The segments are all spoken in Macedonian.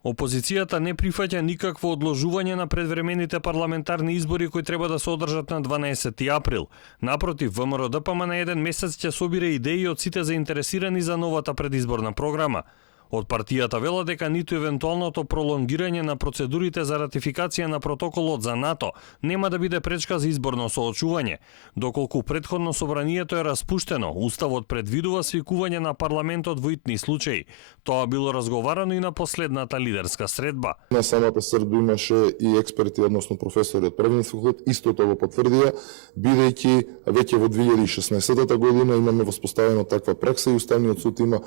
Опозицијата не прифаќа никакво одложување на предвремените парламентарни избори кои треба да се одржат на 12 април. Напротив, ВМРО ДПМН на еден месец ќе собира идеи од сите заинтересирани за новата предизборна програма. Од партијата вела дека ниту евентуалното пролонгирање на процедурите за ратификација на протоколот за НАТО нема да биде пречка за изборно соочување. Доколку претходно собранието е распуштено, Уставот предвидува свикување на парламентот во итни случаи. Тоа било разговарано и на последната лидерска средба. На самата средба имаше и експерти, односно професори од Правниски факултет, исто тоа го потврдија, бидејќи веќе во 2016 година имаме воспоставено таква пракса и Уставниот суд има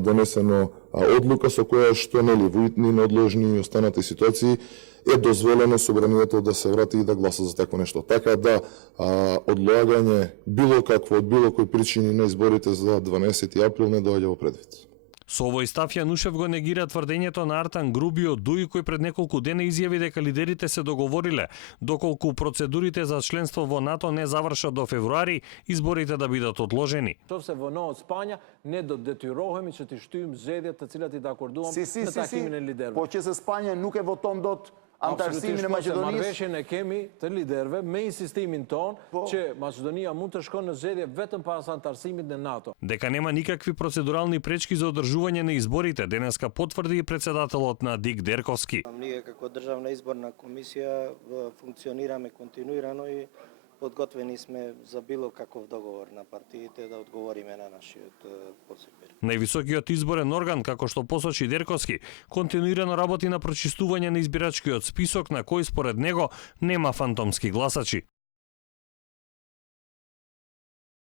донесено одлука со која што во итни, неодложни и останати ситуации е дозволено собранието да се врати и да гласа за такво нешто. Така да одлагање било какво од било кои причини на изборите за 12 април не доаѓа во предвид. Со овој став Јанушев го негира тврдењето на Артан Грубио Дуј кој пред неколку дена изјави дека лидерите се договориле доколку процедурите за членство во НАТО не завршат до февруари, изборите да бидат одложени. Тоа се воно од Спања не до детюрохеми че ти штуим зедјата целата и да акордувам на такими не лидерви. По че се Спања нуке во тон дот антарсими на Македонија. Марвеше не кеми те лидерве, ме инсистимин тон че Македонија мунт шкон на зедје ветен па са антарсими на НАТО. Дека нема никакви процедурални пречки за одржување на изборите, денеска потврди и председателот на ДИК Дерковски. Ние како државна изборна комисија функционираме континуирано и подготвени сме за било каков договор на партиите да одговориме на нашиот позив. Највисокиот изборен орган, како што посочи Дерковски, континуирано работи на прочистување на избирачкиот список на кој според него нема фантомски гласачи.